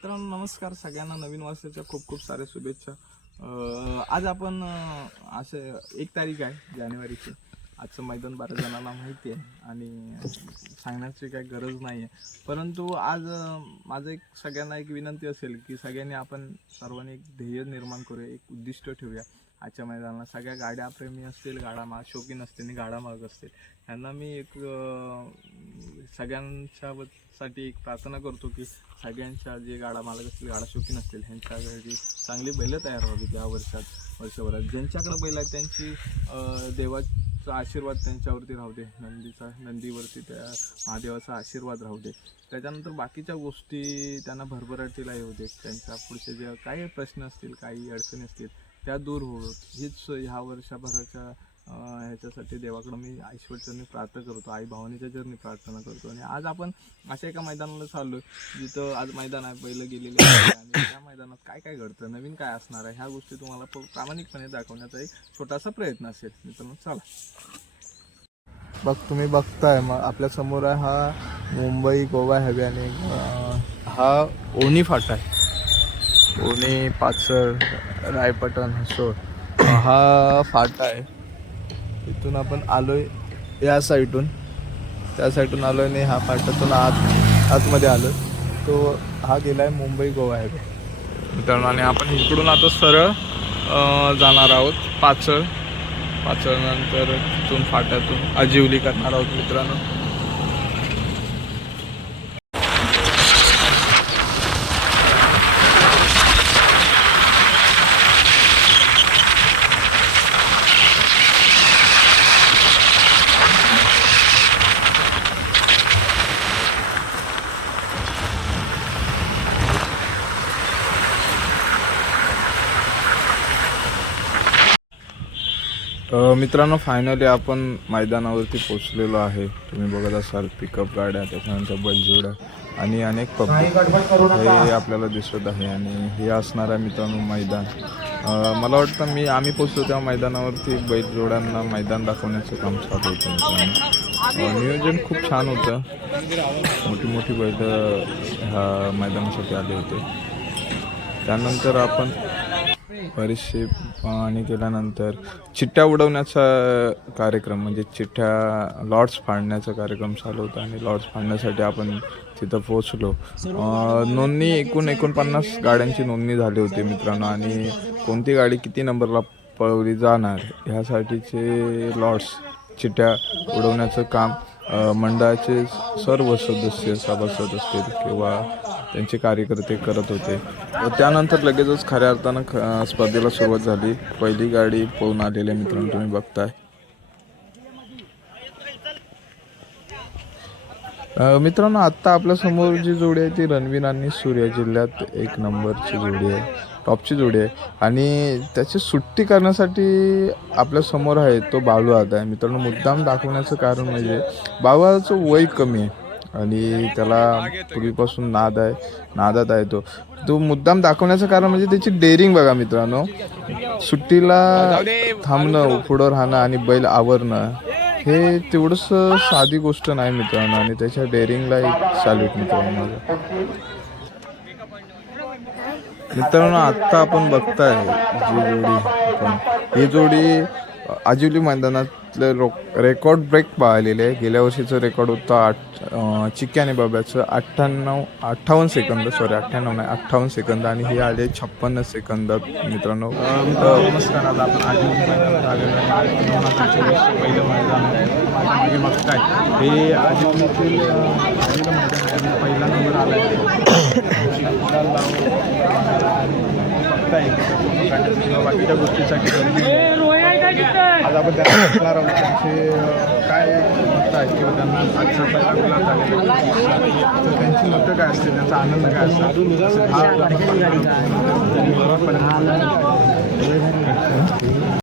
मित्रांनो नमस्कार सगळ्यांना. नवीन वर्षाच्या खूप खूप साऱ्या शुभेच्छा. आज आपण असे एक तारीख आहे जानेवारीची. आजचं मैदान बऱ्याच जणांना माहिती आहे आणि सांगण्याची काही गरज नाही आहे परंतु आज माझं एक सगळ्यांना एक विनंती असेल की सगळ्यांनी आपण सर्वांनी एक ध्येय निर्माण करूया एक उद्दिष्ट ठेवूया. आजच्या मैदानाला सगळ्या गाड्या प्रेमी असतील गाडामा शौकीन असतील आणि गाडा मार्ग असतील. यांना मी एक सगळ्यांच्या साठी एक प्रार्थना करतो की सगळ्यांच्या जे गाडा मालक असतील गाडा शौकीन असतील ह्यांच्या घरी चांगली बैलं तयार व्हावीत या वर्षात वर्षभरात. ज्यांच्याकडे बैल आहेत त्यांची देवाचा आशीर्वाद त्यांच्यावरती राहू दे नंदीचा नंदीवरती त्या महादेवाचा आशीर्वाद राहू दे. त्याच्यानंतर बाकीच्या गोष्टी त्यांना भरभराटीला येऊ दे. त्यांच्या पुढचे जे काही प्रश्न असतील काही अडचणी असतील त्या दूर होत हीच ह्या वर्षभराच्या ह्याच्यासाठी देवाकडं मी ऐश्वरचरणी प्रार्थना करतो आई भावनेच्या चरणी प्रार्थना करतो. आणि आज आपण अशा एका मैदानाला चाललो जिथं आज मैदान आहे पहिलं गेलेलं आणि त्या मैदानात काय काय घडतं नवीन काय असणार आहे ह्या गोष्टी तुम्हाला प्रामाणिकपणे दाखवण्याचा एक छोटासा प्रयत्न असेल. मित्रांनो चला. बघ तुम्ही बघताय मग आपल्यासमोर आहे हा मुंबई गोवा हायवे आणि हा ओनी फाटा आहे. पुणे पाचळ रायपटण हसोड. हा फाटा आहे. इथून आपण आलोय या साईडून. त्या साईडून आलोय आणि हा फाट्यातून आत आतमध्ये आलो तो हा गेला आहे मुंबई गोवा आहे मित्रांनो आणि आपण इकडून आता सरळ जाणार आहोत पाचळ. पाचड नंतर तिथून फाट्यातून आजिवली करणार आहोत मित्रांनो. मित्रांनो फायनली आपण मैदानावरती पोचलेलो आहे. तुम्ही बघत असाल पिकअप गाड्या त्याच्यानंतर बैलजोड्या आणि अनेक पब्लिक हे आपल्याला दिसत आहे आणि हे असणार आहे मित्रांनो मैदान. मला वाटतं मी आम्ही पोचलो त्या मैदानावरती बैलजोड्यांना मैदान दाखवण्याचं काम चालू होतं मित्रांनो. नियोजन खूप छान होतं. मोठी मोठी बैल ह्या मैदानासाठी आले होते. त्यानंतर आपण बरेचसे आणि केल्यानंतर चिठ्ठ्या उडवण्याचा कार्यक्रम म्हणजे चिठ्ठ्या लॉर्ड्स फाडण्याचा कार्यक्रम चालू होता आणि लॉर्ड्स फाडण्यासाठी आपण तिथं पोहोचलो. नोंदणी एकूण एकोणपन्नास गाड्यांची नोंदणी झाली होती मित्रांनो आणि कोणती गाडी किती नंबरला पळवली जाणार ह्यासाठीचे लॉर्ड्स चिठ्ठ्या उडवण्याचं काम मंडळाचे सर्व सदस्य सभासद असतील किंवा त्यांचे कार्यकर्ते करत होते. व त्यानंतर लगेचच खऱ्या अर्थानं ख स्पर्धेला सुरुवात झाली. पहिली गाडी पळून आलेल्या आहे मित्रांनो तुम्ही बघताय. मित्रांनो आत्ता आपल्यासमोर जी जोडी आहे ती रणवीर आणि सूर्य जिल्ह्यात एक नंबरची जोडी आहे टॉपची जोडी आहे. आणि त्याची सुट्टी करण्यासाठी आपल्यासमोर आहे तो बालू आता आहे. मित्रांनो मुद्दाम दाखवण्याचं कारण म्हणजे बाळूचं वय कमी आहे. आणि त्याला पूर्वीपासून नाद आहे नादात आहे तो. तो मुद्दाम दाखवण्याचं कारण म्हणजे त्याची डेअरिंग बघा मित्रांनो. सुट्टीला थांबणं पुढं राहणं आणि बैल आवरणं हे तेवढंसं साधी गोष्ट नाही मित्रांनो आणि त्याच्या डेअरिंगला एक सॅल्यूट मित्रांनो मित्रांनो आत्ता आपण बघताय जी जोडी आपण. ही जोडी आजिवली मैदानातले रोक रेकॉर्ड ब्रेक पाहिलेले. आहे गेल्या वर्षीचं रेकॉर्ड होतं आठ अं, आणि बाब्याचं अठ्ठ्याण्णव अठ्ठावन्न सेकंद सॉरी अठ्ठ्याण्णव नाही अठ्ठावन्न सेकंद आणि हे आले छप्पन्न सेकंदात मित्रांनो नमस्कार आज आपण आजिवली मैदानात आलेलो आहे. पहिलं मैदान आहे. बघताय हे आजिवलीतील पहिला नंबर आला बघताय बाकीच्या गोष्टीसाठी आज आपण त्यांना भेटणार आहोत त्यांचे काय मतं आहेत किंवा त्यांना आजचा पहिला गुलाब झालेला तर त्यांची मतं काय असते त्यांचा आनंद काय असतो? हा